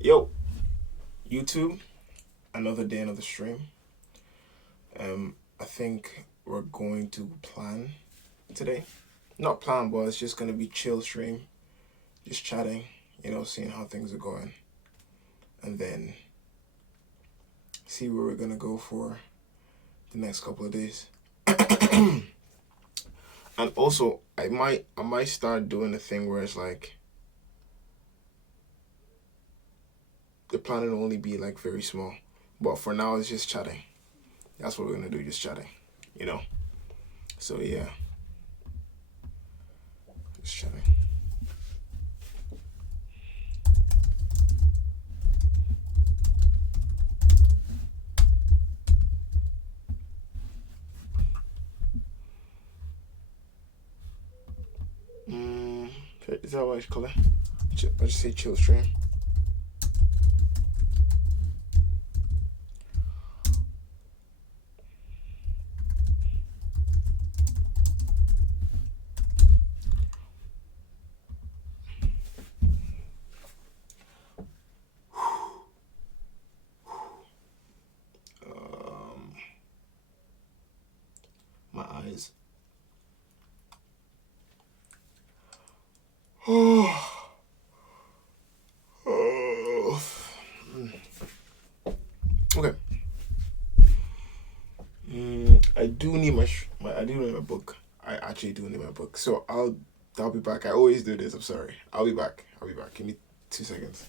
Yo, YouTube, another day, another stream. I think we're going to plan today. Not plan, but it's just gonna be chill stream, just chatting, seeing how things are going, and then see where we're gonna go for the next couple of days. And also, I might start doing a thing where it's like the planning will only be like very small, but for now it's just chatting. That's what we're gonna do, just chatting, you know. So yeah, just chatting. Mm, is that what it's called? I just say chill stream. Um, my eyes. Oh, oh. Okay. I do need I do need my book. I actually do need my book. So I'll be back. I always do this. I'm sorry. I'll be back. I'll be back. Give me 2 seconds.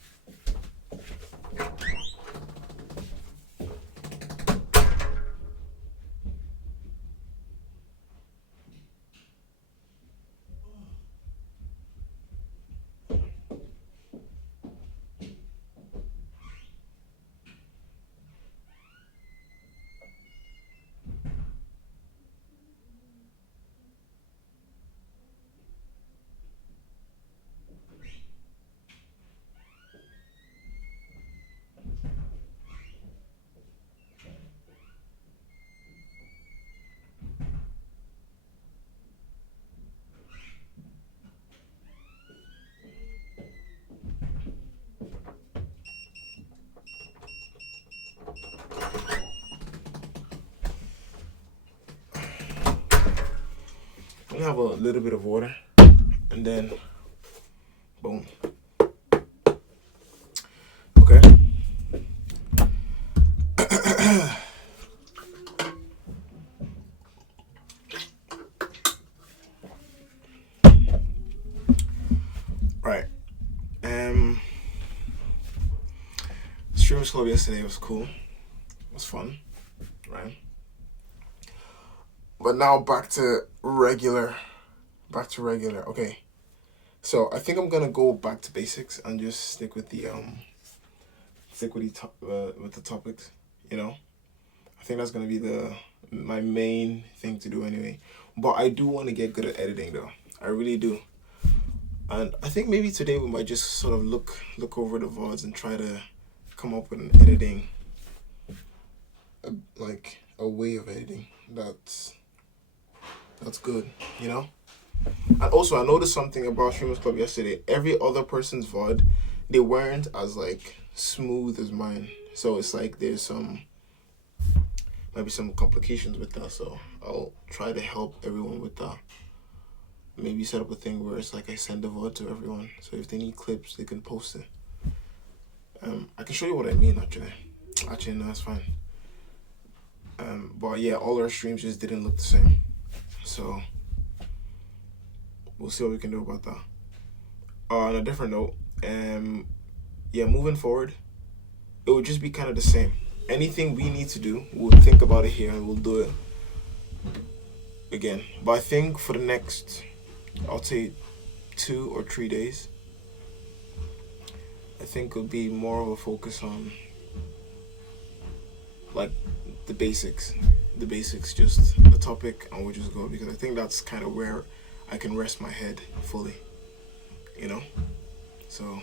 I'm gonna have a little bit of water, and then boom. Okay. Right. Um, Streamers Club yesterday was cool. It was fun, right? But now back to regular. Back to regular. Okay. So I think I'm gonna go back to basics and just stick with with the topics. You know, I think that's gonna be the my main thing to do anyway. But I do want to get good at editing though. I really do. And I think maybe today we might just sort of look over the VODs and try to come up with an editing, like a way of editing that's good. You know. And also, I noticed something about Streamers Club yesterday. Every other person's VOD, they weren't as like smooth as mine. So it's like there's some maybe some complications with that. So I'll try to help everyone with that. Maybe set up a thing where it's like I send the VOD to everyone. So if they need clips, they can post it. I can show you what I mean actually. Actually, no, that's fine. But yeah, all our streams just didn't look the same. So we'll see what we can do about that. On a different note, yeah, moving forward, it would just be kind of the same. Anything we need to do, we'll think about it here and we'll do it again. But I think for the next, I'll say 2 or 3 days, I think it'll be more of a focus on like the basics, just a topic, and we'll just go because I think that's kind of where I can rest my head fully, you know. So,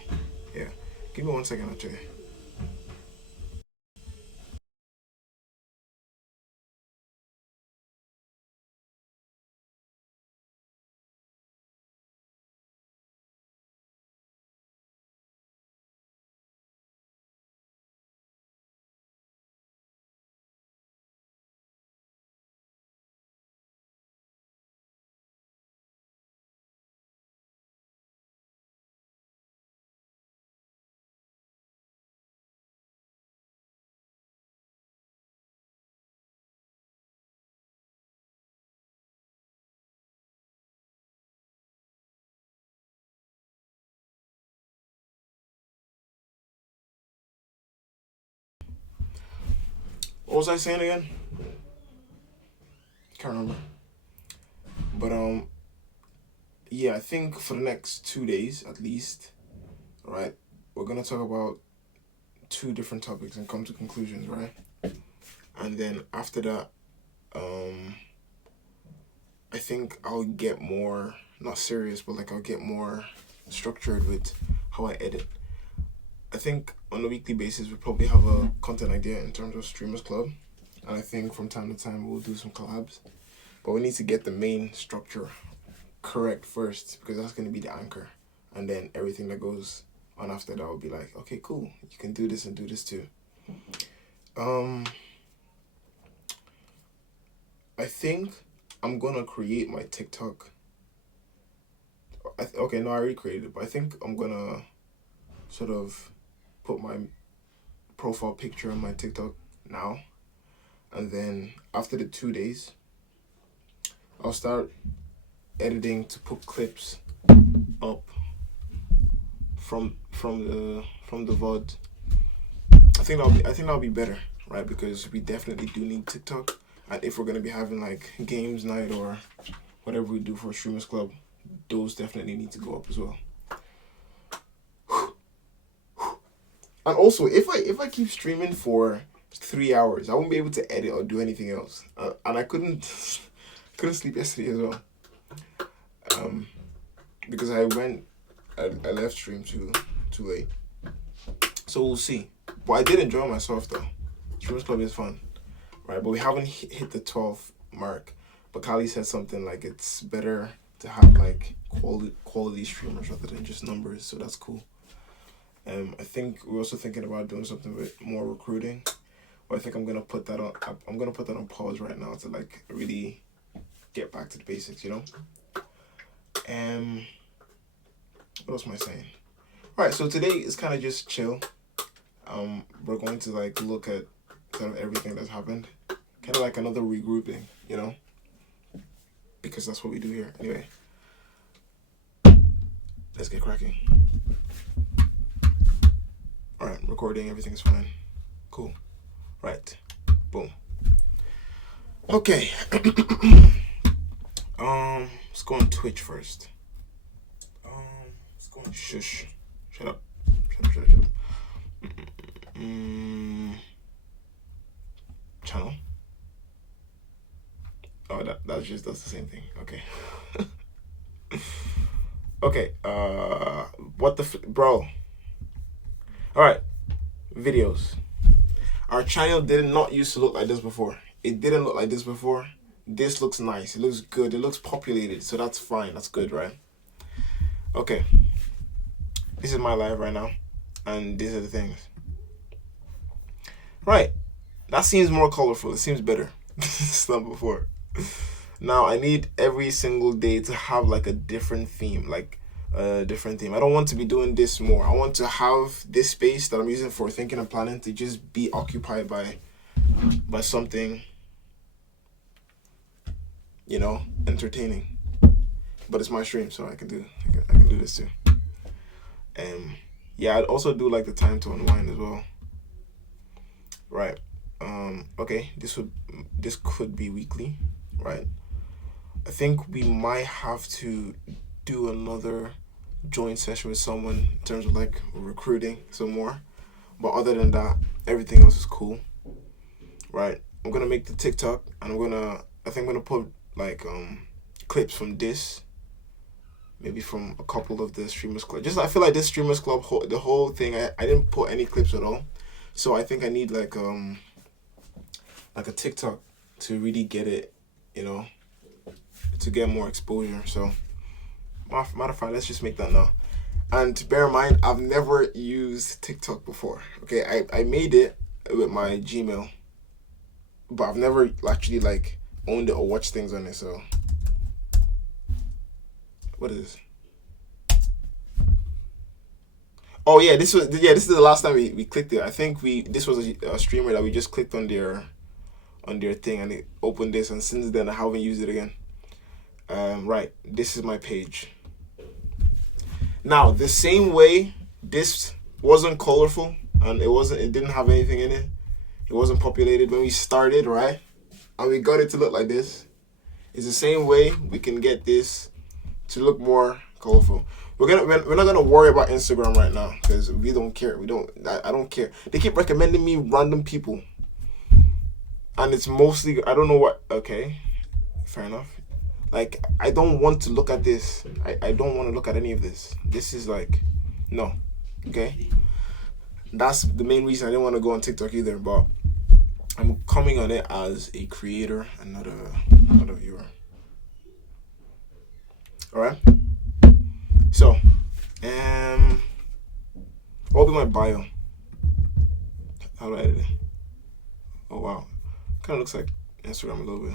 yeah, give me 1 second, actually. What was I saying again? Can't remember. But yeah, I think for the next 2 days at least, right, we're gonna talk about two different topics and come to conclusions, right? And then after that, I think I'll get more, not serious, but like I'll get more structured with how I edit. I think on a weekly basis we probably have a content idea in terms of Streamers Club, and I think from time to time we'll do some collabs. But we need to get the main structure correct first because that's going to be the anchor, and then everything that goes on after that will be like, okay, cool, you can do this and do this too. I think I'm gonna create my TikTok. Okay, no, I already created it, but I think I'm gonna sort of put my profile picture on my TikTok now, and then after the 2 days, I'll start editing to put clips up from the VOD. I think that'll be better, right? Because we definitely do need TikTok, and if we're gonna be having like games night or whatever we do for Streamers Club, those definitely need to go up as well. And also, if I keep streaming for 3 hours, I won't be able to edit or do anything else. And I couldn't sleep yesterday as well. Because I left stream too late. So we'll see. But I did enjoy myself though. Streamers Club is fun, right? But we haven't hit the 12 mark. But Kali said something like it's better to have like quality streamers rather than just numbers. So that's cool. I think we're also thinking about doing something with more recruiting. But I think I'm gonna put that on pause right now to like really get back to the basics, you know. What else am I saying? All right, so today is kind of just chill. We're going to like look at kind of everything that's happened, kind of like another regrouping, you know, because that's what we do here. Anyway, let's get cracking. All right, recording, everything's fine. Cool. Right. Boom. Okay. Let's go on Twitch first. Let's go on Shush. Shut up. Channel. Oh, that's the same thing. Okay. Okay. What the bro? All right. Videos. Our channel did not used to look like this before. It didn't look like this before. This looks nice. It looks good. It looks populated. So that's fine. That's good, right? Okay. This is my life right now. And these are the things. Right. That seems more colorful. It seems better than before. Now, I need every single day to have like a different theme. Like a different theme. I don't want to be doing this more. I want to have this space that I'm using for thinking and planning to just be occupied by something, you know, entertaining. But it's my stream, so I can do this too. Yeah, I'd also do like the time to unwind as well. Right. Okay, this could be weekly, right? I think we might have to do another joint session with someone in terms of like recruiting some more. But other than that, everything else is cool. Right. I'm gonna make the TikTok and I think I'm gonna put like clips from this. Maybe from a couple of the Streamers Club. I feel like this Streamers Club, the whole thing, I didn't put any clips at all. So I think I need like a TikTok to really get it, you know, to get more exposure. So matter of fact, let's just make that now. And bear in mind, I've never used TikTok before. Okay, I made it with my Gmail, but I've never actually like owned it or watched things on it. So what is this? Oh yeah, this is the last time we clicked it. I think this was a streamer that we just clicked on their thing and it opened this, and since then I haven't used it again. Right, this is my page. Now the same way this wasn't colorful and it didn't have anything in it. It wasn't populated when we started, right? And we got it to look like this. It's the same way we can get this to look more colorful. We're not gonna worry about Instagram right now because we don't care. I don't care. They keep recommending me random people, and it's mostly I don't know what. Okay, fair enough. Like I don't want to look at this. I don't want to look at any of this. This is like, no, okay. That's the main reason I didn't want to go on TikTok either. But I'm coming on it as a creator and not a viewer. All right. So, what will be my bio? How do I edit it? Oh wow, kind of looks like Instagram a little bit.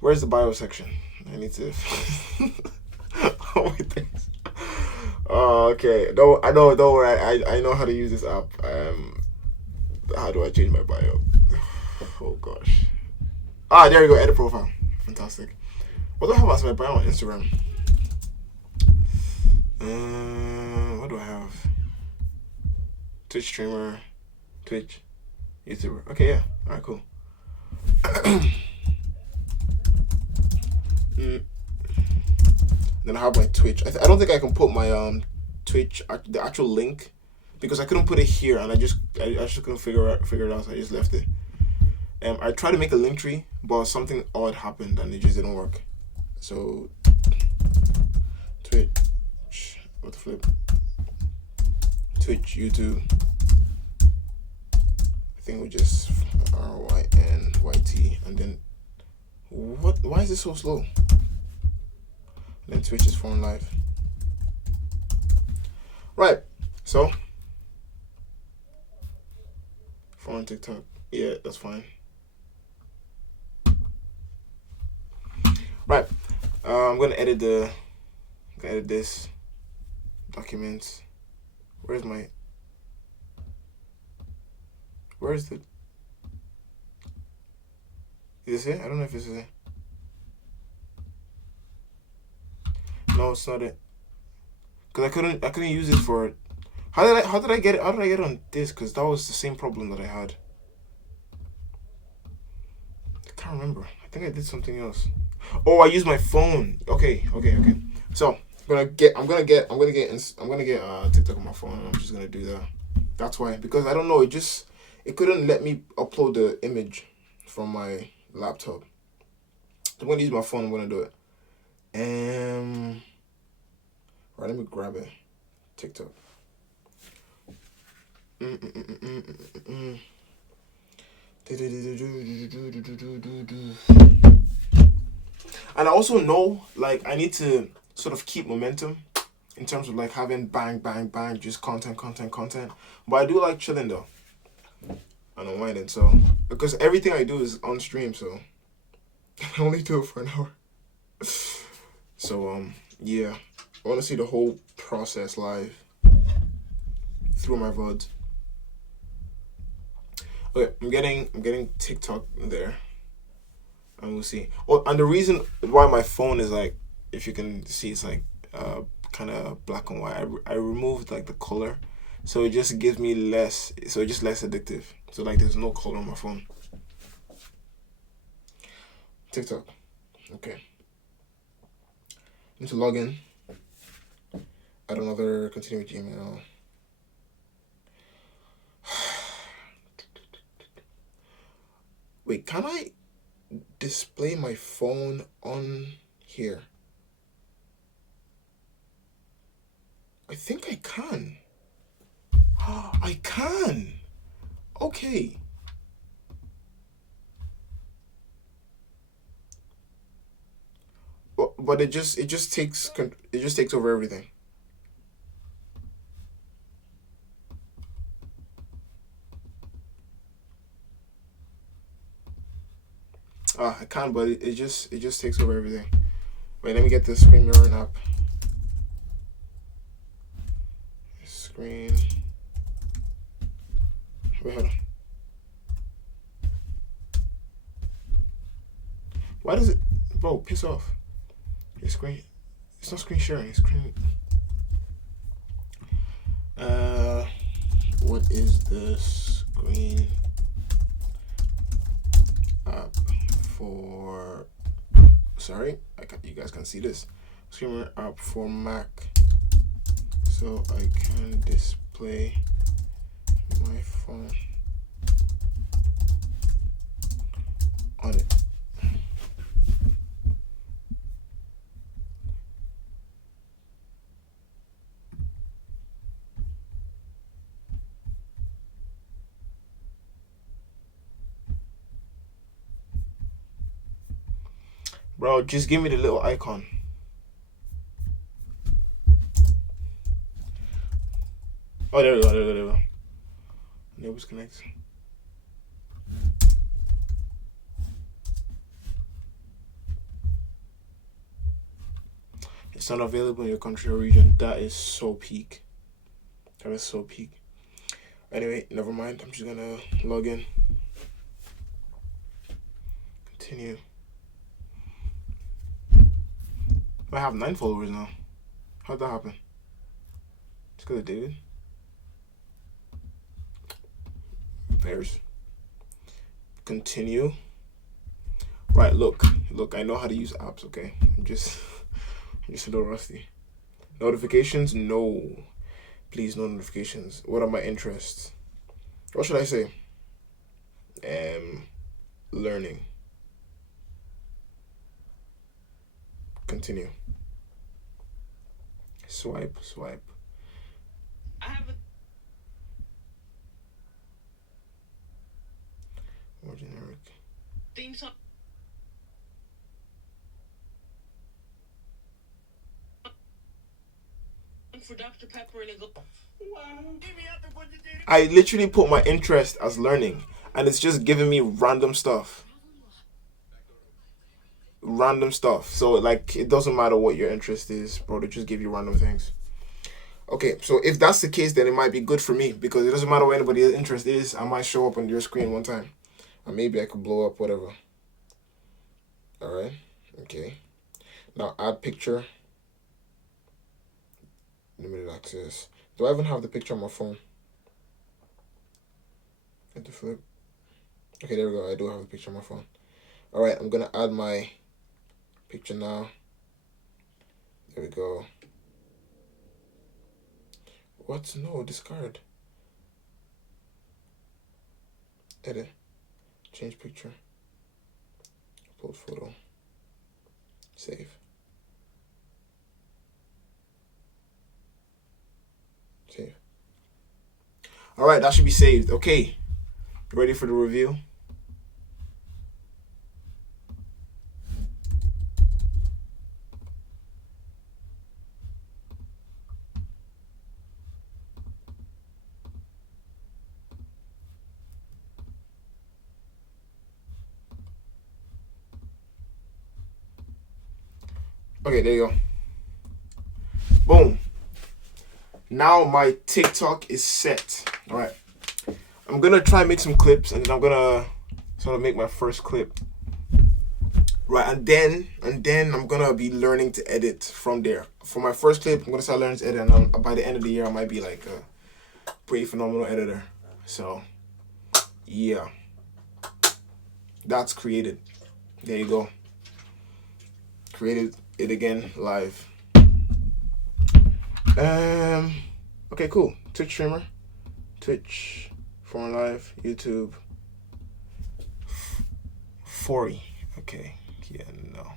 Where's the bio section? I need to. Oh my things. Oh, okay. Don't worry. I know how to use this app. How do I change my bio? Oh gosh. There you go. Edit profile. Fantastic. What do I have as my bio on Instagram? What do I have? Twitch streamer, Twitch, YouTuber. Okay, yeah. All right, cool. Then I have my Twitch. I don't think I can put my Twitch the actual link because I couldn't put it here, and I just couldn't figure it out. So I just left it. I tried to make a link tree, but something odd happened and it just didn't work. So Twitch, what the flip? Twitch, YouTube. I think we just RYNYT, and then what? Why is this so slow? And then Twitch is phone live. Right. So phone TikTok. Yeah, that's fine. Right. I'm gonna edit this documents. Where's the? Is this it? I don't know if this is it. No, it's not it. Cause I couldn't use it for. How did I get it? How did I get it on this? Cause that was the same problem that I had. I can't remember. I think I did something else. Oh, I used my phone. Okay. So I'm gonna get TikTok on my phone, and I'm just gonna do that. That's why, because I don't know. It couldn't let me upload the image from my laptop. I'm gonna use my phone. I'm gonna do it. Right, let me grab it. TikTok. And I also know, like, I need to sort of keep momentum in terms of like having bang, just content. But I do like chilling though and unwinding. So because everything I do is on stream, so I only do it for an hour. So yeah, I want to see the whole process live through my VODs. Okay, I'm getting TikTok there, and we'll see. Oh, and the reason why my phone is like, if you can see, it's like kind of black and white. I removed like the color, so it just gives me less. So it's just less addictive. So like, there's no color on my phone. TikTok. Okay. Need to log in. Add another. Continue with Gmail. Wait, can I display my phone on here? I think I can. I can. Okay. But it just takes over everything. I can, but it just takes over everything. Wait, let me get the screen mirroring up. Screen. Wait, hold on. Why does it, bro? Piss off. Your screen. It's not screen sharing. It's screen. What is the screen app for, sorry, you guys can see this, screen app for Mac, so I can display my phone on it. Bro, just give me the little icon. Oh, there we go, there we go. Neighbors connect. It's not available in your country or region. That is so peak. That is so peak. Anyway, never mind. I'm just gonna log in. Continue. I have 9 followers now. How'd that happen? It's because of David. Bears. Continue. Right, look, I know how to use apps, okay? I'm just a little rusty. Notifications? No. Please, no notifications. What are my interests? What should I say? Learning. Continue. Swipe. I have a More generic. theme song for Dr. Pepper and it goes. I literally put my interest as learning, and it's just giving me random stuff. So like, it doesn't matter what your interest is, bro. They just give you random things. Okay, so if that's the case, then it might be good for me, because it doesn't matter what anybody's interest is. I might show up on your screen one time, and maybe I could blow up, whatever. All right. Okay. Now add picture. Limited access. Do I even have the picture on my phone? Hit the flip. Okay, there we go. I do have the picture on my phone. All right, I'm gonna add my picture now. There we go. What? No, discard. Edit. Change picture. Upload photo. Save. Save. All right, that should be saved. Okay. Ready for the review? Okay, there you go. Boom. Now my TikTok is set. All right. I'm going to try and make some clips, and then I'm going to sort of make my first clip. Right, and then I'm going to be learning to edit from there. For my first clip, I'm going to start learning to edit, and by the end of the year, I might be like a pretty phenomenal editor. So, yeah. That's created. There you go. Created it again live. Okay, cool. Twitch streamer. Twitch, foreign live, YouTube. 40. Okay. Yeah, no.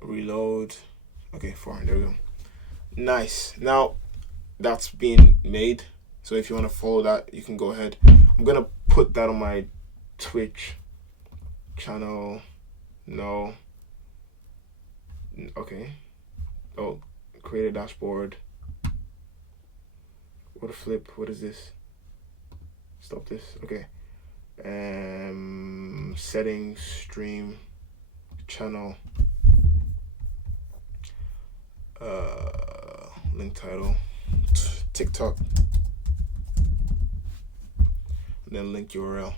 Reload. Okay, foreign. There we go. Nice. Now that's being made. So if you want to follow that, you can go ahead. I'm gonna put that on my Twitch channel. No. Okay. Oh, create a dashboard. What a flip. What is this? Stop this. Okay. Settings, stream, channel. Link title. TikTok. and then link URL.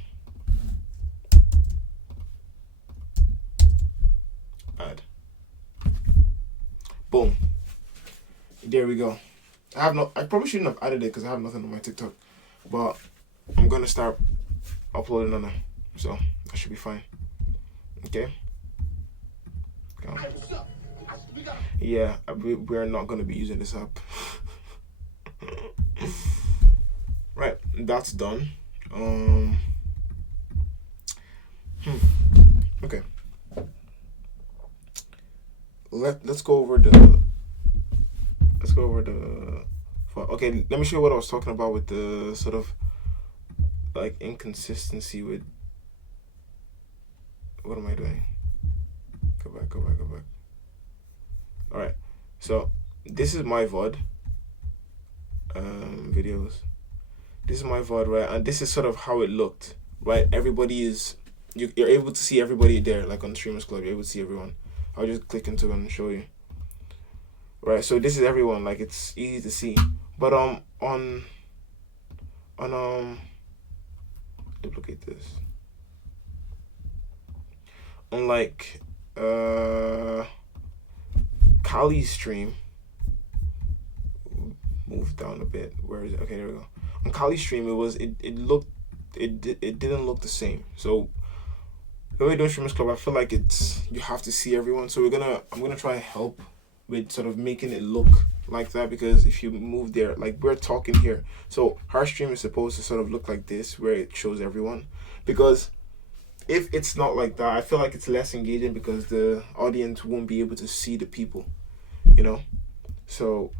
Add. Boom. There we go. I probably shouldn't have added it because I have nothing on my TikTok, but I'm gonna start uploading on it, so that should be fine. Okay. Yeah, we're not gonna be using this app. Right, that's done. Okay. Let's go over the. Okay, let me show you what I was talking about with the sort of like inconsistency with. What am I doing? Go back. All right, so this is my VOD. Videos. This is my VOD, right? And this is sort of how it looked, right? Everybody is. You're able to see everybody there, like on Streamers Club. You're able to see everyone. I'll just click into it and show you. Right, so this is everyone. Like it's easy to see, but on duplicate this. On like Kali's stream. Move down a bit. Where is it? Okay, there we go. On Kali's stream, it didn't look the same. So the way doing Streamers Club, I feel like you have to see everyone. So I'm gonna try and help with sort of making it look like that, because if you move there, like we're talking here, so her stream is supposed to sort of look like this, where it shows everyone. Because if it's not like that, I feel like it's less engaging because the audience won't be able to see the people, you know. So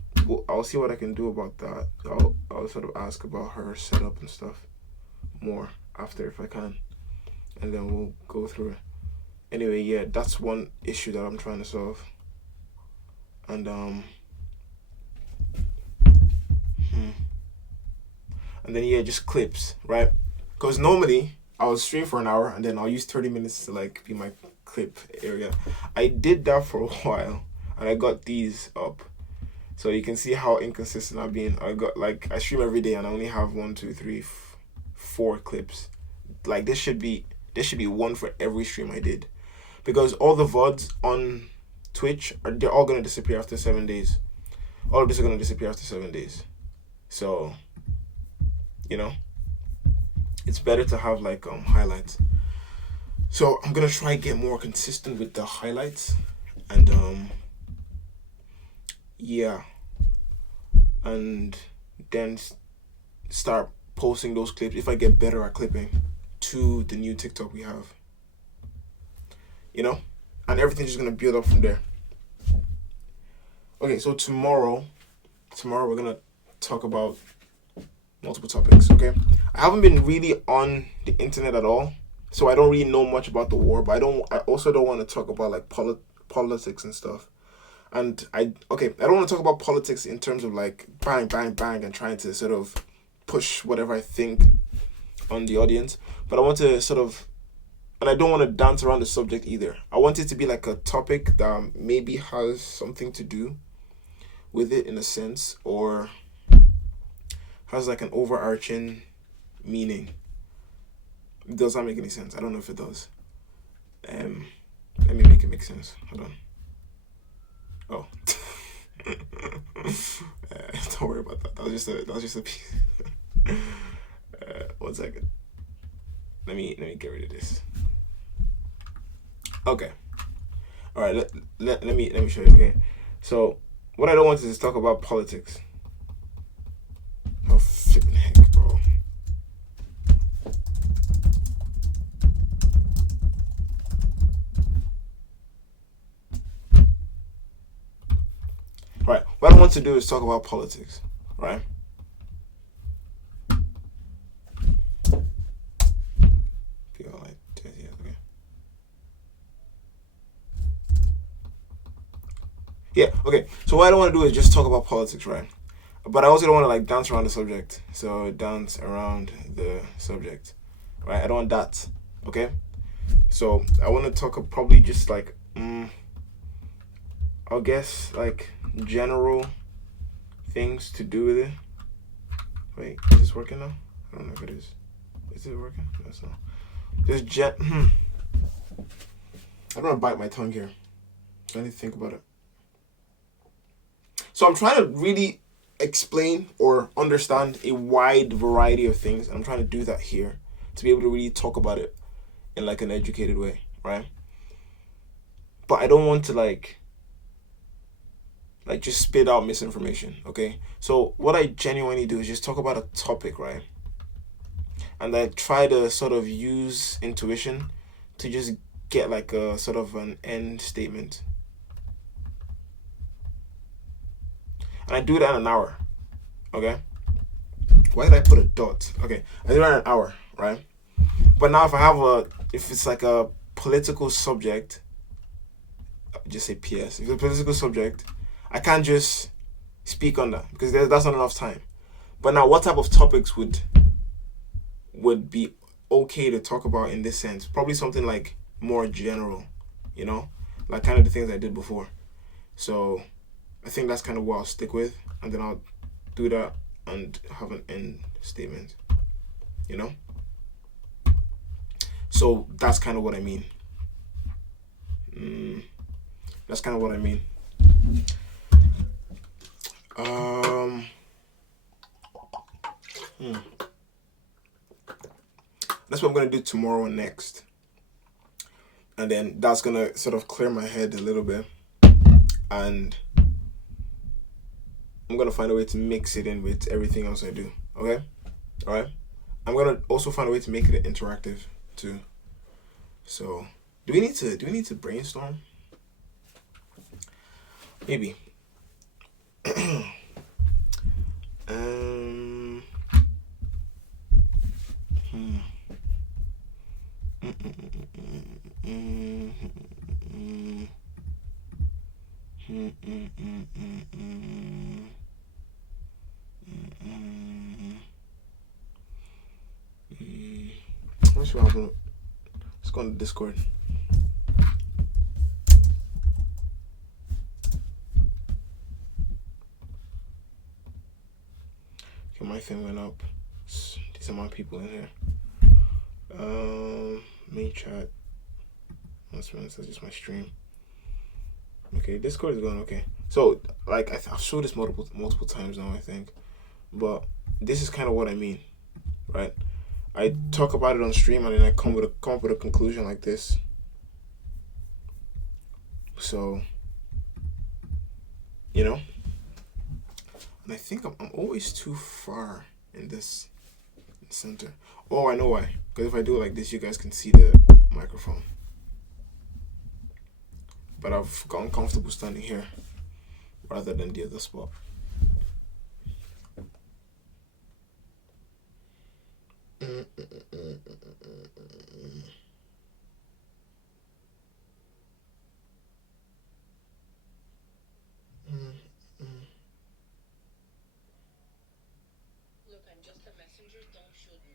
I'll see what I can do about that. I'll sort of ask about her setup and stuff more after if I can, and then we'll go through it. Anyway, yeah, that's one issue that I'm trying to solve. And and then yeah, just clips, right? Because normally I'll stream for an hour and then I'll use 30 minutes to like be my clip area. I did that for a while and I got these up, so you can see how inconsistent I've been. I stream every day and I only have 1, 2, 3, 4 clips. Like this should be one for every stream I did, because all the VODs on Twitch they're all gonna disappear after 7 days. All of this are gonna disappear after 7 days. So, you know, it's better to have like highlights. So I'm gonna try and get more consistent with the highlights, and yeah, and then start posting those clips if I get better at clipping to the new TikTok we have. You know, and everything's just gonna build up from there. Okay, so tomorrow we're gonna talk about multiple topics. Okay, I haven't been really on the internet at all, so I don't really know much about the war. But I also don't want to talk about like politics and stuff. And I don't want to talk about politics in terms of like bang and trying to sort of push whatever I think on the audience. But I want to sort of. And I don't want to dance around the subject either. I want it to be like a topic that maybe has something to do with it in a sense, or has like an overarching meaning. Does that make any sense? I don't know if it does. Let me make it make sense. Hold on. Oh. Don't worry about that. That was just a piece. 1 second. Let me get rid of this. Okay. All right. Let me show you. Okay. So what I don't want is to talk about politics. Oh flipping heck, bro. All right. What I want to do is talk about politics. Right. Yeah, okay. So what I don't want to do is just talk about politics, right? But I also don't want to like dance around the subject. So dance around the subject, right? I don't want that, okay? So I want to talk probably just like, I guess like general things to do with it. Wait, is this working now? I don't know if it is. Is it working? That's not. There's jet. I don't want to bite my tongue here. I need to think about it. So I'm trying to really explain or understand a wide variety of things, and I'm trying to do that here to be able to really talk about it in like an educated way, right? But I don't want to like just spit out misinformation, okay? So what I genuinely do is just talk about a topic, right? And I try to sort of use intuition to just get like a sort of an end statement. And I do that in an hour, okay? Why did I put a dot? Okay, I do that in an hour, right? But now if it's like a political subject, just say PS. If it's a political subject, I can't just speak on that because that's not enough time. But now, what type of topics would be okay to talk about in this sense? Probably something like more general, like kind of the things I did before. So I think that's kind of what I'll stick with, and then I'll do that and have an end statement, So that's kind of what I mean. That's kind of what I mean. That's what I'm gonna do tomorrow and next, and then that's gonna sort of clear my head a little bit, and I'm gonna find a way to mix it in with everything else I do. Okay, all right. I'm gonna also find a way to make it interactive too. So, do we need to brainstorm? Maybe. Let's go on Discord. Okay, my thing went up. Decent amount of people in here. Main chat. That's just my stream. Okay, Discord is going okay. So, like, I've showed this multiple times now, I think. But this is kind of what I mean, right? I talk about it on stream and then I come up with a conclusion like this. So, and I think I'm always too far in this center. Oh, I know why. Because if I do it like this, you guys can see the microphone. But I've gotten comfortable standing here rather than the other spot. Look, I'm just a messenger. Don't shoot me.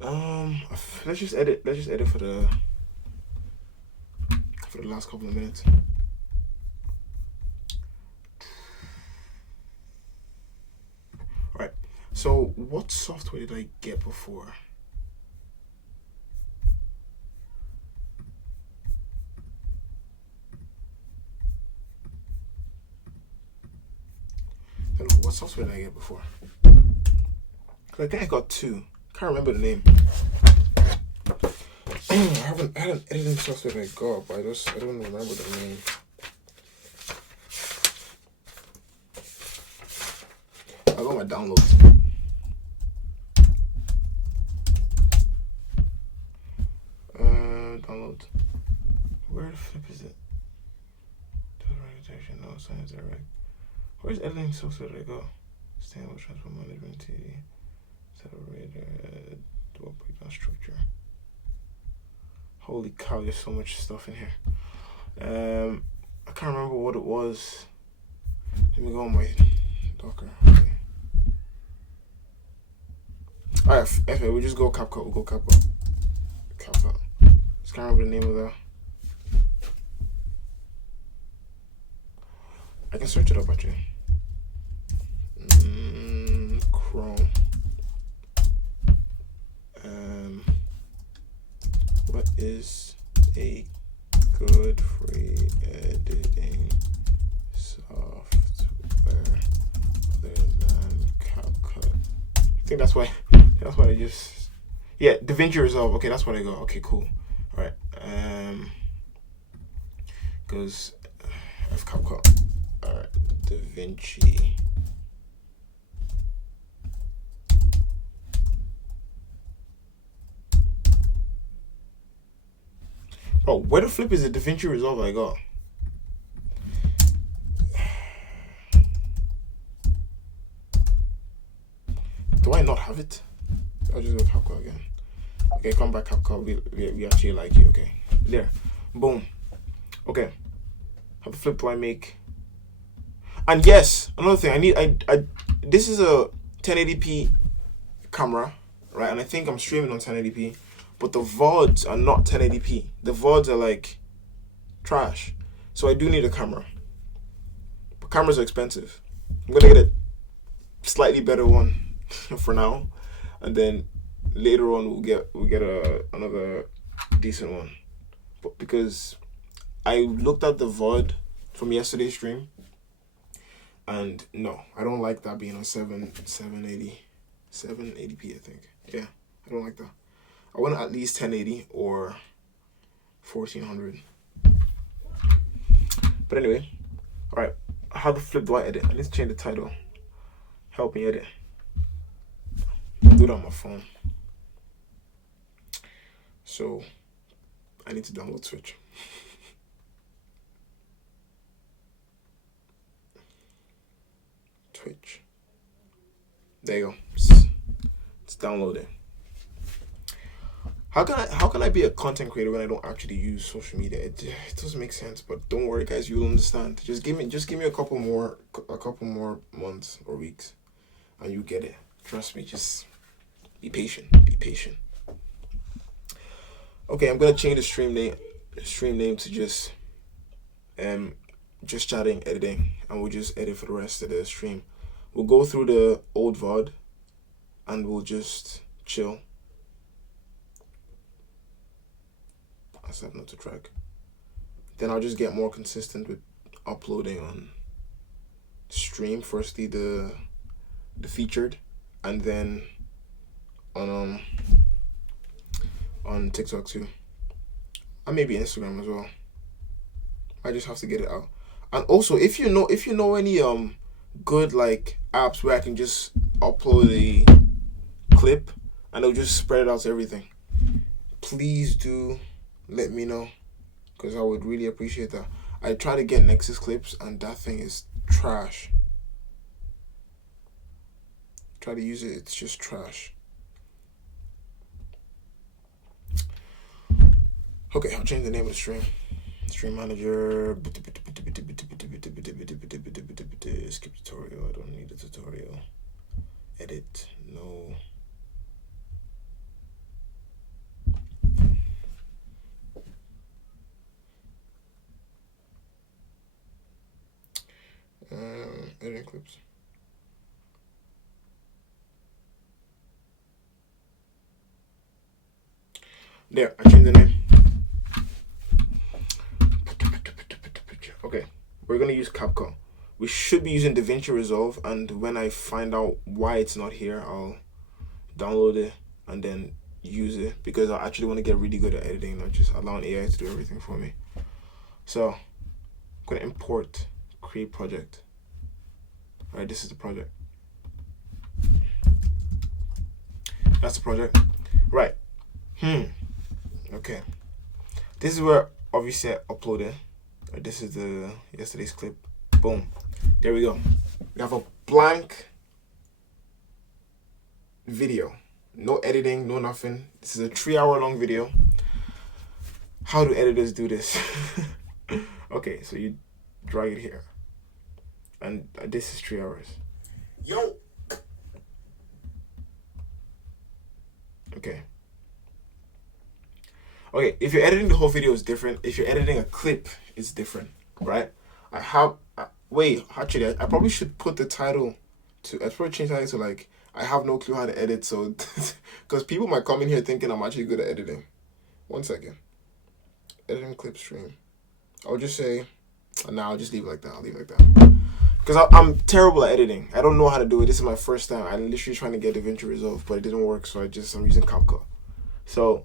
Oh. Let's just edit for the last couple of minutes. Alright, so what software did I get before? I don't know, what software did I get before? I think I got two. Can't remember the name. I had an editing software that I got, but I don't remember the name. I got my downloads. Download. Where the flip is it? Detection, no science direct. Where's editing software that I got? Stable transfer management TV. Accelerator. Dual breakdown structure. Holy cow, there's so much stuff in here. I can't remember what it was. Let me go on my Docker. Okay. Alright, F it. We'll just go CapCut. We'll go CapCut. CapCut. Just can't remember the name of that. I can search it up actually. Chrome. What is a good free editing software other than CapCut? I think that's why I just, yeah, DaVinci Resolve. Okay, that's what I got. Okay, cool. All right. Goes F CapCut. All right, DaVinci. Oh, where the flip is the DaVinci Resolve I got? Do I not have it? I'll just go CapCut again. Okay, come back CapCut. We actually like you. Okay, there, boom. Okay, how the flip do I make? And yes, another thing I this is a 1080p camera, right? And I think I'm streaming on 1080p, but the VODs are not 1080p. The VODs are like trash. So I do need a camera. But cameras are expensive. I'm gonna get a slightly better one for now, and then later on we'll get another decent one. But because I looked at the VOD from yesterday's stream, and no, I don't like that being on 780p, I think. Yeah, I don't like that. I want at least 1080 or 1400. But anyway, all right. How the flip do I edit? I need to change the title. Help me edit. I'll do it on my phone. So I need to download Twitch. Twitch. There you go. It's downloaded. How can I be a content creator when I don't actually use social media? It doesn't make sense. But don't worry, guys. You'll understand. Just give me a couple more months or weeks, and you get it. Trust me. Just be patient. Be patient. Okay, I'm gonna change the stream name to just chatting, editing, and we'll just edit for the rest of the stream. We'll go through the old VOD, and we'll just chill. I set not to track. Then I'll just get more consistent with uploading on stream. Firstly the featured, and then on TikTok too, and maybe Instagram as well. I just have to get it out. And also, if you know any good like apps where I can just upload a clip and it'll just spread it out to everything, please do let me know, because I would really appreciate that. I try to get Nexus Clips and that thing is trash. Try to use it, it's just trash. Okay, I'll change the name of the stream. Stream manager. Skip tutorial. I don't need a tutorial. Edit. No. Editing clips. There, I changed the name. Okay, we're gonna use CapCut. We should be using DaVinci Resolve, and when I find out why it's not here, I'll download it and then use it, because I actually want to get really good at editing, not just allowing AI to do everything for me. So I'm gonna import create project. All right, this is the project. That's the project, right? Okay, this is where obviously I uploaded. This is the yesterday's clip. Boom, there we go. We have a blank video, no editing, no nothing. This is a 3-hour long video. How do editors do this? Okay, so you drag it here, and this is 3 hours. Yo, Okay. Okay, if you're editing the whole video, it's different. If you're editing a clip, it's different, right? Wait, actually, I probably should put the title I probably change the title to like, I have no clue how to edit, so, because people might come in here thinking I'm actually good at editing. 1 second. Editing clip stream. I'll just say, nah, I'll just leave it like that. I'll leave it like that. Because I'm terrible at editing. I don't know how to do it. This is my first time. I'm literally trying to get DaVinci Resolve, but it didn't work, so I'm using CapCut. So,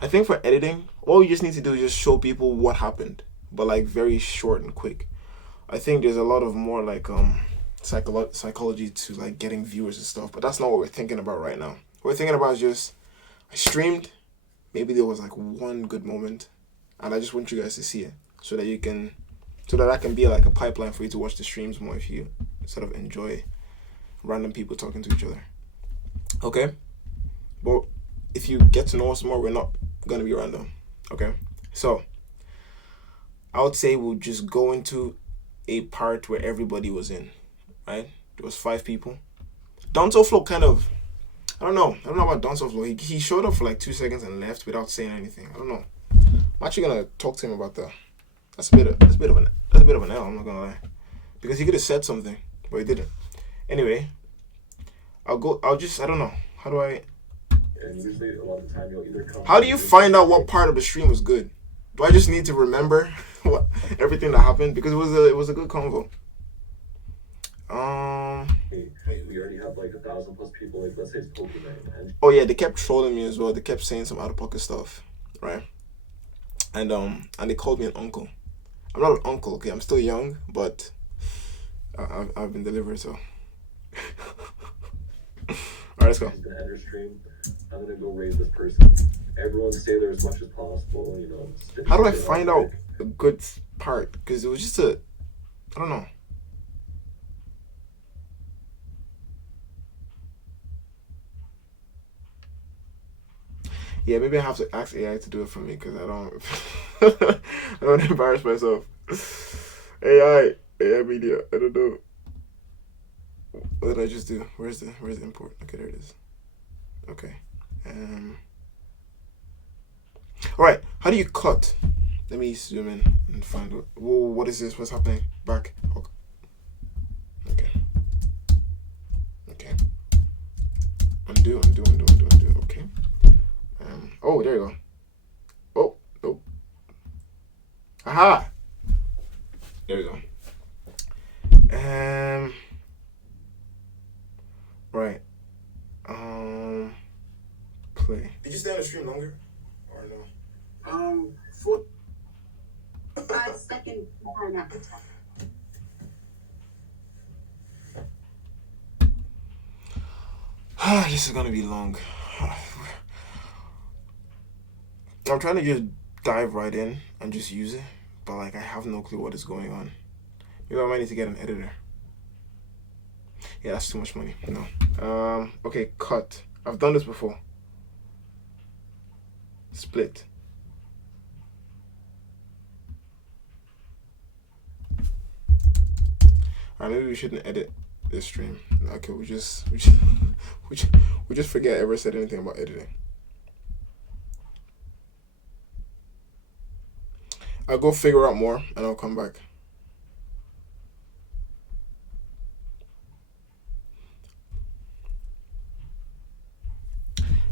I think for editing, all you just need to do is just show people what happened, but like very short and quick. I think there's a lot of more like psychology to like getting viewers and stuff, but that's not what we're thinking about right now. What we're thinking about is just, I streamed, maybe there was like one good moment, and I just want you guys to see it so that that can be like a pipeline for you to watch the streams more if you sort of enjoy random people talking to each other. Okay? But if you get to know us more, we're not gonna be random. Okay? So I would say we'll just go into a part where everybody was in. Right? There was 5 people. DonzoFlo kind of, I don't know about DonzoFlo. He showed up for like 2 seconds and left without saying anything. I don't know. I'm actually gonna talk to him about that. That's a bit of an L, I'm not gonna lie. Because he could have said something, but he didn't. Anyway, I don't know. And usually a lot of the time you'll either come. How do you find out what part of the stream was good? Do I just need to remember everything that happened? Because it was a good convo. We already have like 1,000+ people. Like, let's say it's Pokemon. And oh yeah, they kept trolling me as well. They kept saying some out of pocket stuff, right? And they called me an uncle. I'm not an uncle, okay? I'm still young, but I've been delivered, so. Alright, let's go. She's gonna end her stream. I'm gonna go raid this person. Everyone stay there as much as possible, you know. How do I find out a good part? Because it was just I don't know. Yeah, maybe I have to ask AI to do it for me because I don't I don't embarrass myself. AI media, I don't know. What did I just do? Where's the import? Okay, there it is. Okay. Alright, how do you cut? Let me zoom in and find what is this? What's happening? Back. Okay. Okay. Undo. Okay. Oh, there you go. Oh, nope. Aha! There we go. Right. Play. Did you stay on the stream longer? Or no? 5 second time at the top. This is gonna be long. I'm trying to just dive right in and just use it, but like I have no clue what is going on. Maybe I might need to get an editor. Yeah, that's too much money. No. Okay, cut. I've done this before. Split. Alright, maybe we shouldn't edit this stream. Okay, we just forget I ever said anything about editing. I'll go figure out more and I'll come back.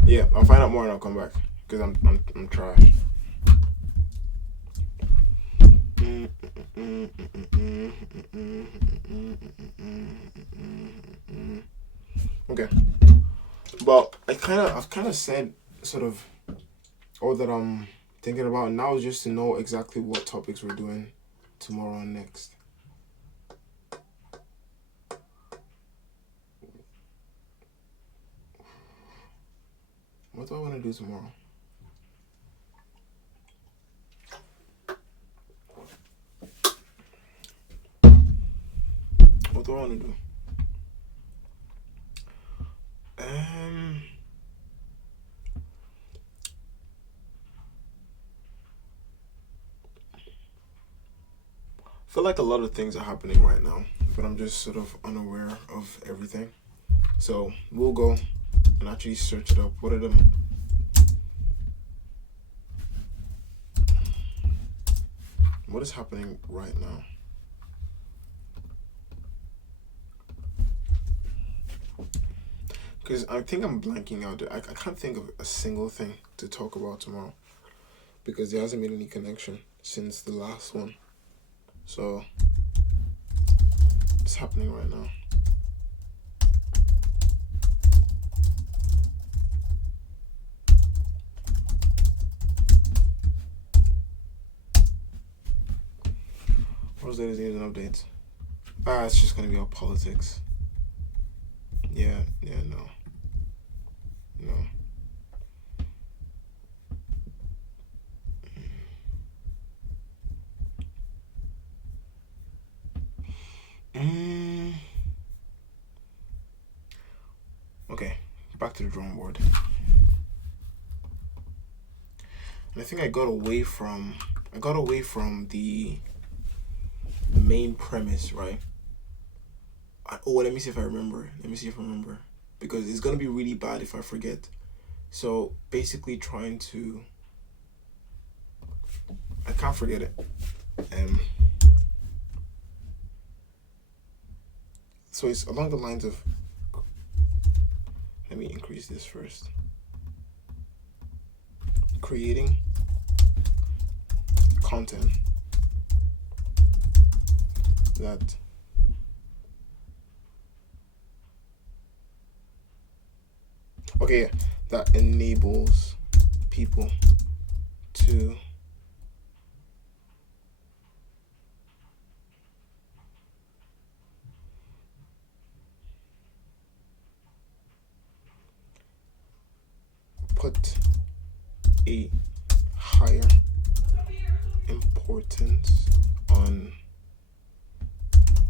Yeah, I'll find out more and I'll come back because I'm trash. Okay, but I've kind of said sort of all that I'm thinking about now is just to know exactly what topics we're doing tomorrow and next. What do I want to do tomorrow? What do I want to do? I feel like a lot of things are happening right now, but I'm just sort of unaware of everything. So we'll go and actually search it up. What are the What is happening right now? Because I think I'm blanking out. I can't think of a single thing to talk about tomorrow. Because there hasn't been any connection since the last one. So, it's happening right now. What's the latest news and updates? It's just gonna be all politics. Yeah, no. Okay, back to the drawing board. And I think I got away from the main premise, right? Let me see if I remember. Because it's gonna be really bad if I forget. So basically trying to, I can't forget it. So it's along the lines of, let me increase this first. Creating content that that enables people to put a higher importance on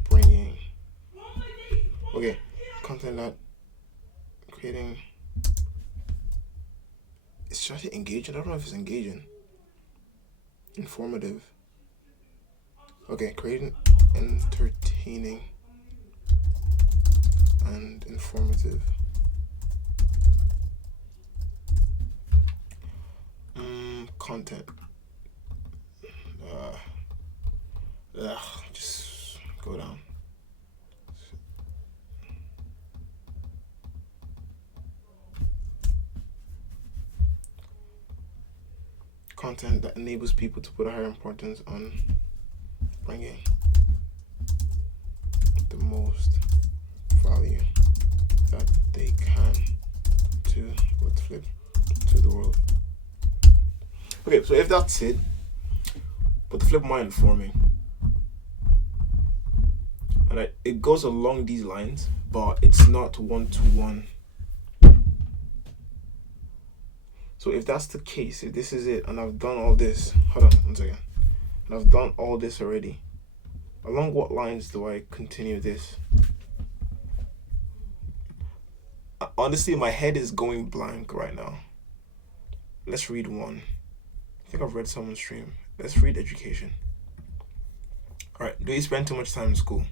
bringing content that creating. It's trying to engage. I don't know if it's engaging. Informative. Creating entertaining and informative. Content. Just go down. Content that enables people to put a higher importance on bringing the most value that they can to flip to the world. Okay, so if that's it, but the flip more informing. And it goes along these lines, but it's not one-to-one. So if that's the case, if this is it, and I've done all this, hold on one second, and I've done all this already, along what lines do I continue this? Honestly, my head is going blank right now. Let's read one. I think I've read someone's stream. Let's read education. Alright, do you spend too much time in school?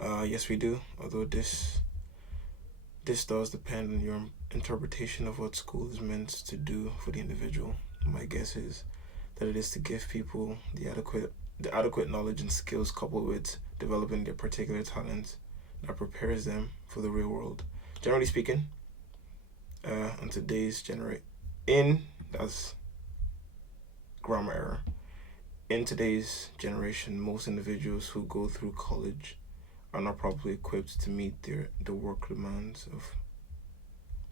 Yes, we do, although this does depend on your interpretation of what school is meant to do for the individual. My guess is that it is to give people the adequate knowledge and skills coupled with developing their particular talents that prepares them for the real world. Generally speaking, on today's that's grammar error. In today's generation, most individuals who go through college are not properly equipped to meet the work demands of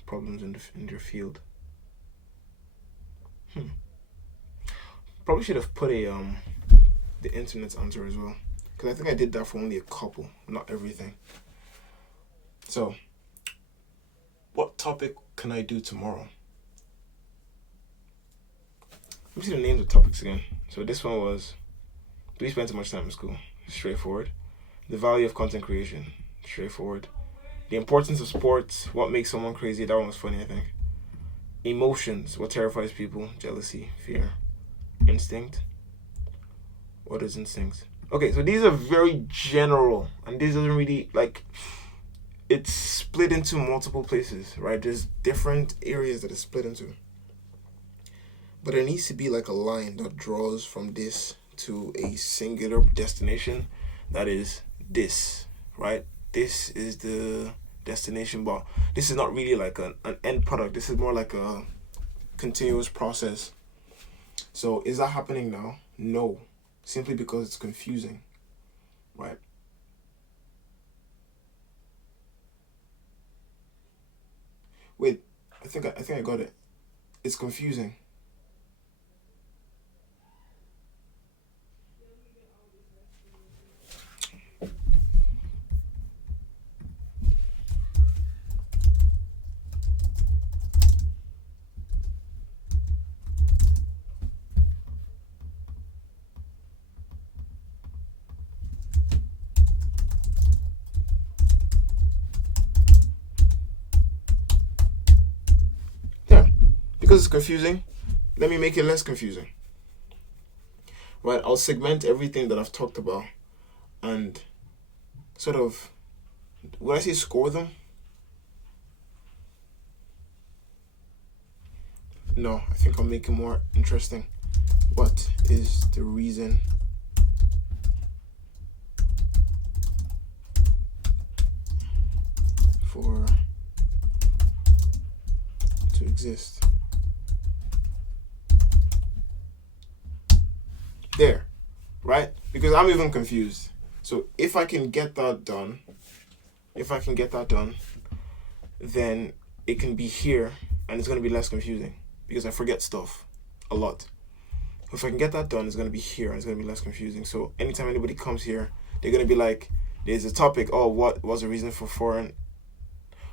problems in their field. Probably should have put the internet's answer as well, because I think I did that for only a couple, not everything. So, what topic can I do tomorrow? Let me see the names of topics again. So this one was, do we spend too much time in school? Straightforward. The value of content creation. Straightforward. The importance of sports. What makes someone crazy? That one was funny, I think. Emotions. What terrifies people? Jealousy, fear. Instinct. What is instinct? Okay, so these are very general, and this doesn't really, it's split into multiple places, right? There's different areas that it's split into. But there needs to be a line that draws from this to a singular destination, that is this, right? This is the destination, but this is not really like an end product. This is more like a continuous process. So is that happening now? No, simply because it's confusing, right? Wait, I think I got it. It's confusing. Yeah, because it's confusing, let me make it less confusing. Right, I'll segment everything that I've talked about and sort of, would I say score them? No, I think I'll make it more interesting. What is the reason for to exist? There, right? Because I'm even confused. So if I can get that done, then it can be here and it's going to be less confusing because I forget stuff a lot. If I can get that done, it's going to be here and it's going to be less confusing. So anytime anybody comes here, they're going to be like, there's a topic, oh, what was the reason for foreign?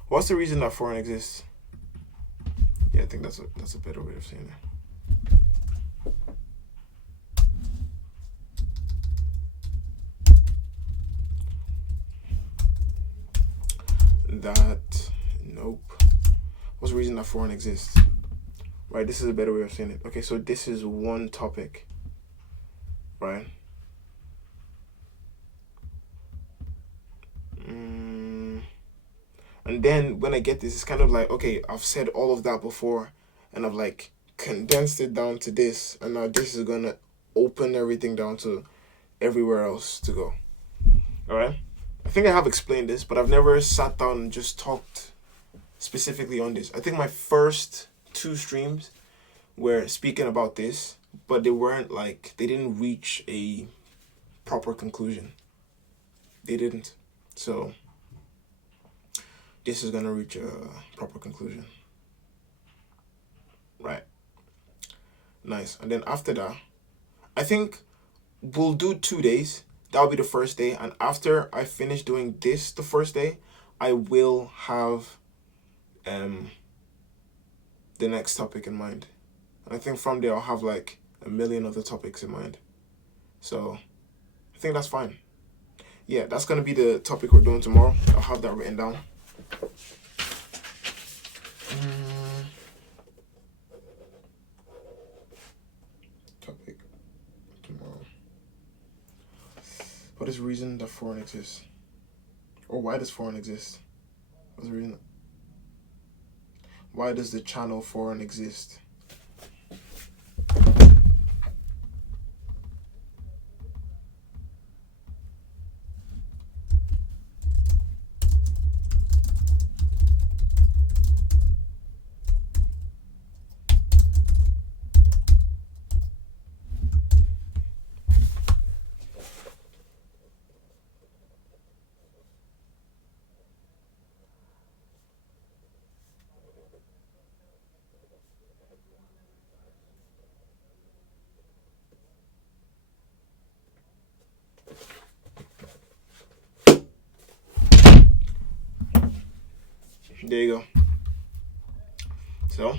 What's the reason that foreign exists? Yeah, I think that's a better way of saying that. Nope. What's the reason that foreign exists? Right, this is a better way of saying it. Okay, so this is one topic, right? And then when I get this, it's kind of like, okay, I've said all of that before and I've like condensed it down to this, and now this is gonna open everything down to everywhere else to go. All right, I think I have explained this, but I've never sat down and just talked specifically on this. I think my first 2 streams were speaking about this, but they didn't reach a proper conclusion. They didn't. So this is gonna reach a proper conclusion. Right. Nice. And then after that, I think we'll do 2 days. That'll be the first day. And after I finish doing this the first day, I will have the next topic in mind. And I think from there I'll have like a million other topics in mind. So I think that's fine. Yeah, that's gonna be the topic we're doing tomorrow. I'll have that written down. Topic tomorrow. What is the reason that foreign exists? Or why does foreign exist? What's the reason? Why does the channel foreign exist? There you go. So,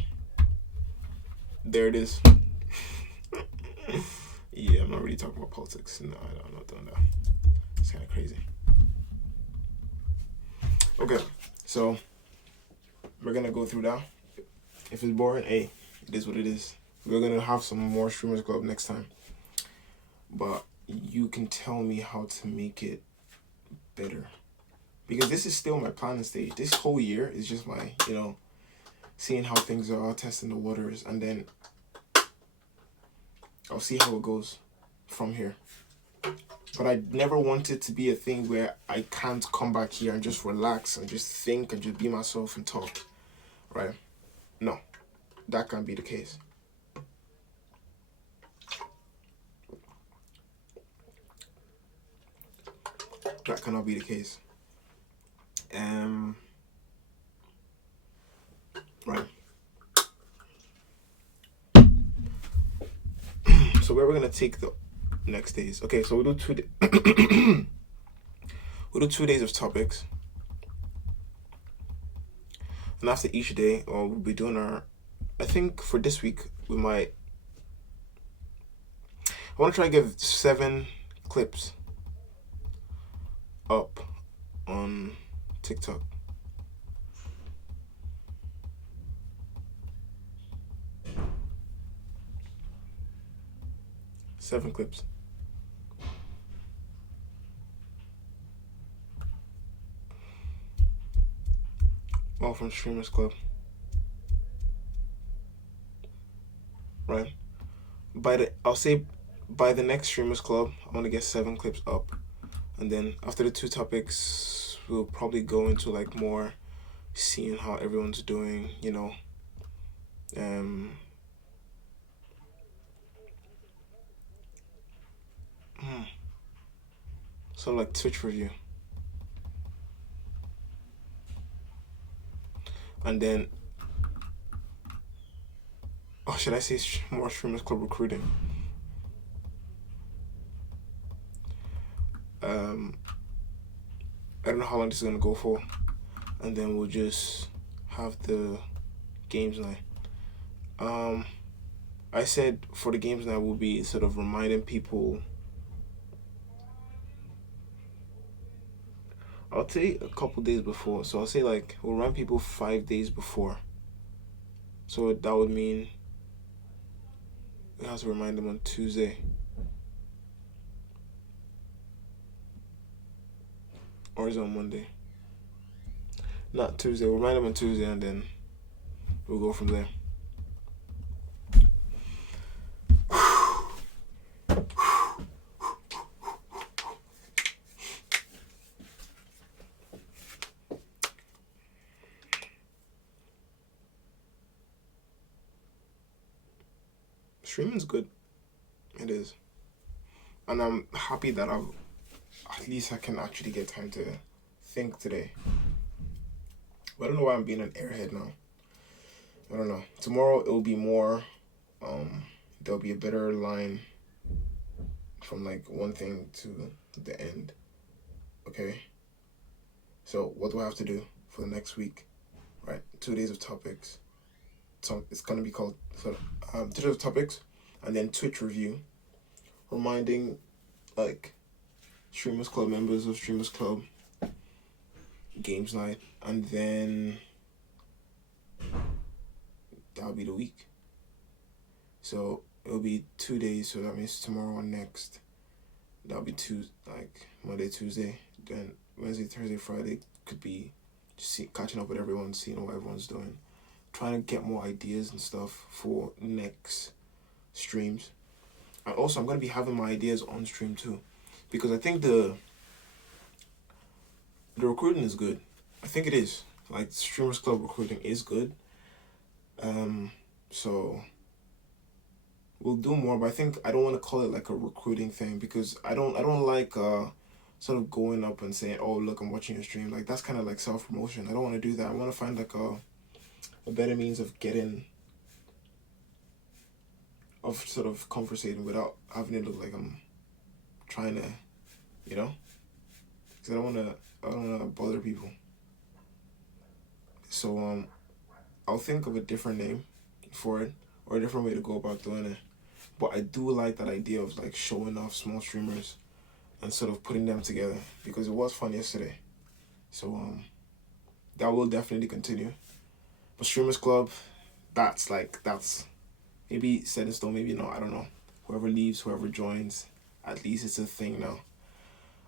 there it is. Yeah, I'm not really talking about politics. No, I'm not doing that. It's kind of crazy. Okay, so we're gonna go through that. If it's boring, hey, it is what it is. We're gonna have some more Streamers Club next time. But you can tell me how to make it better. Because this is still my planning stage. This whole year is just my, seeing how things are, testing the waters, and then I'll see how it goes from here. But I never want it to be a thing where I can't come back here and just relax and just think and just be myself and talk, right? No, that can't be the case. That cannot be the case. Right. So where we're gonna take the next days? Okay, so we'll do we'll do 2 days of topics, and after each day, we'll be doing our. I think for this week we might. I want to try to give 7 clips up on TikTok. Seven clips. All from Streamers Club. Right. I'll say by the next Streamers Club, I want to get 7 clips up. And then after the 2 topics, we'll probably go into like more seeing how everyone's doing, you know. So like Twitch review. And then, should I say more Streamers Club recruiting? I don't know how long this is gonna go for, and then we'll just have the games night. I said for the games night we'll be sort of reminding people. I'll say a couple days before, so I'll say like we'll remind people 5 days before. So that would mean we have to remind them on Tuesday. Or is it on Monday? Not Tuesday. We'll remind them on Tuesday and then we'll go from there. Streaming's good. It is. And I'm happy that at least I can actually get time to think today. But I don't know why I'm being an airhead now. I don't know. Tomorrow it will be more, there'll be a better line from like one thing to the end. Okay? So what do I have to do for the next week? Right? 2 days of topics. So it's gonna be called 2 days of topics and then Twitch review. Reminding like Streamers Club members of Streamers Club games night, and then that'll be the week. So it'll be 2 days, so that means tomorrow and next. That'll be Monday, Tuesday, then Wednesday, Thursday, Friday could be just catching up with everyone, seeing what everyone's doing, trying to get more ideas and stuff for next streams. And also I'm gonna be having my ideas on stream too, because I think the recruiting is good. I think it is. Like Streamers Club recruiting is good. So we'll do more, but I think I don't want to call it like a recruiting thing because I don't like sort of going up and saying, oh look, I'm watching your stream. Like that's kind of like self promotion. I don't want to do that. I want to find like a better means of sort of conversating without having it look like I'm trying to, you know, because I don't want to bother people. So I'll think of a different name for it or a different way to go about doing it. But I do like that idea of like showing off small streamers and sort of putting them together because it was fun yesterday. So that will definitely continue. But Streamers Club, that's maybe set in stone, maybe not, I don't know. Whoever leaves, whoever joins, at least it's a thing now.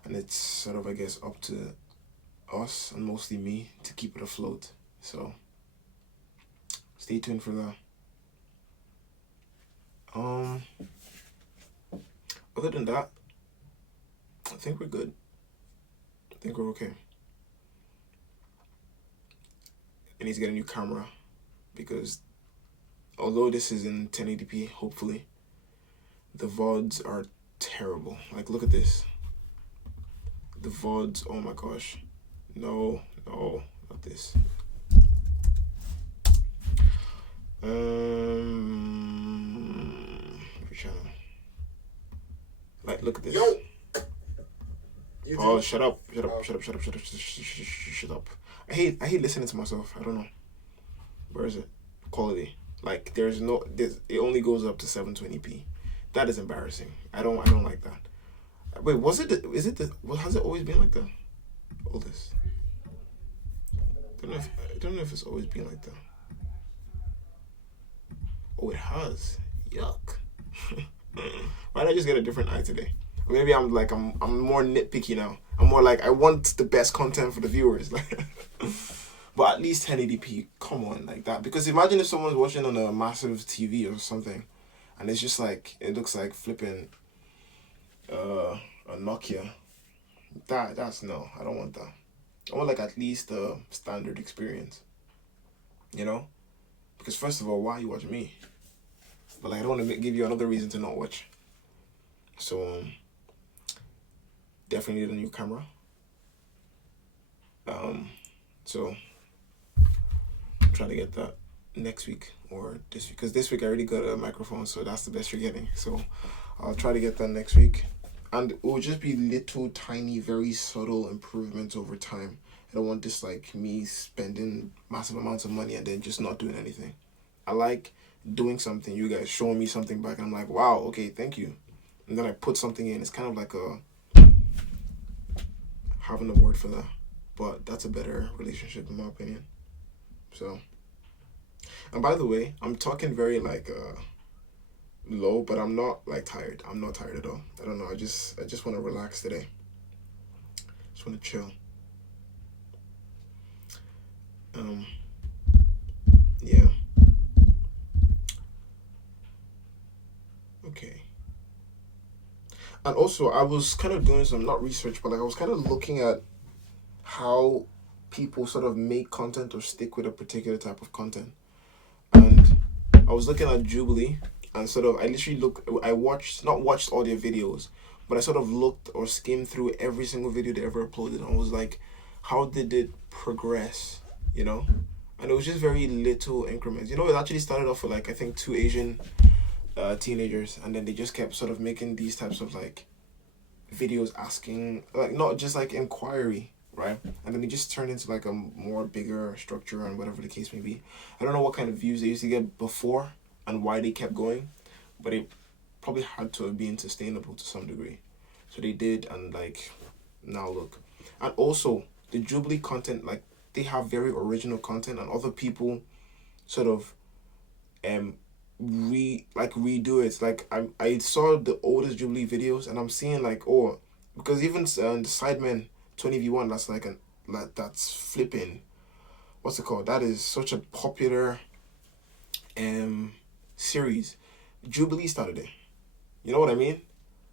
And it's sort of, I guess, up to us and mostly me to keep it afloat. So stay tuned for that. other than that, I think we're good. I think we're okay. I need to get a new camera because although this is in 1080p, hopefully, the VODs are terrible. Like, look at this. The VODs, oh my gosh. No, not this. Every channel. Like, look at this. Yo. Oh, shut up. I hate listening to myself. I don't know. Where is it? Quality. Like, it only goes up to 720p. That is embarrassing. I don't like that. Wait, has it always been like that? All this. I don't know if it's always been like that. Oh, it has. Yuck. Why did I just get a different eye today? Or maybe I'm more nitpicky now. I'm more like, I want the best content for the viewers. But at least 1080p, come on, like that. Because imagine if someone's watching on a massive TV or something, and it's just like, it looks like flipping a Nokia. That's no, I don't want that. I want like at least a standard experience. You know? Because first of all, why are you watching me? But like, I don't want to give you another reason to not watch. So definitely need a new camera. So try to get that next week or this week, because this week I already got a microphone, so that's the best you're getting. So I'll try to get that next week, and it will just be little tiny, very subtle improvements over time. I don't want this like me spending massive amounts of money and then just not doing anything. I like doing something, you guys showing me something back, and I'm like, wow, okay, thank you. And then I put something in. It's kind of like having a word for that, but that's a better relationship in my opinion. So, and by the way, I'm talking very like low, but I'm not like tired. I'm not tired at all. I don't know. I just want to relax today. Just want to chill. Yeah. Okay. And also, I was kind of doing some, not research, but like I was kind of looking at how people sort of make content or stick with a particular type of content. And I was looking at Jubilee, and sort of, I not watched all their videos, but I sort of looked or skimmed through every single video they ever uploaded, and I was like, how did it progress, you know? And it was just very little increments. You know, it actually started off with like, I think 2 Asian teenagers, and then they just kept sort of making these types of like videos asking, like, not just like inquiry, right? And then it just turned into like a more bigger structure and whatever the case may be. I don't know what kind of views they used to get before and why they kept going, but it probably had to have been sustainable to some degree. So they did, and like now look. And also the Jubilee content, like they have very original content, and other people sort of redo it. Like I saw the oldest Jubilee videos, and I'm seeing like, oh, because even the Sidemen 20v1, that's like that's flipping, what's it called? That is such a popular series. Jubilee started it. You know what I mean?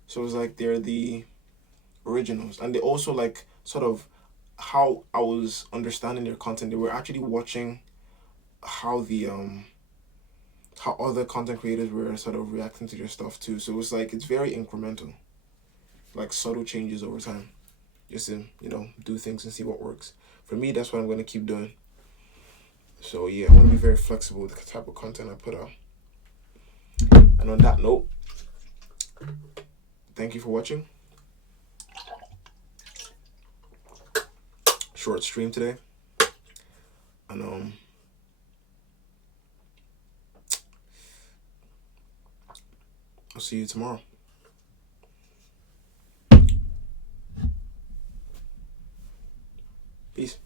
So it's like they're the originals, and they also like sort of how I was understanding their content. They were actually watching how the how other content creators were sort of reacting to their stuff too. So it's like, it's very incremental, like subtle changes over time, just to, you know, do things and see what works. For me, that's what I'm going to keep doing. So yeah, I want to be very flexible with the type of content I put out. And on that note, thank you for watching. Short stream today. And I'll see you tomorrow. Peace.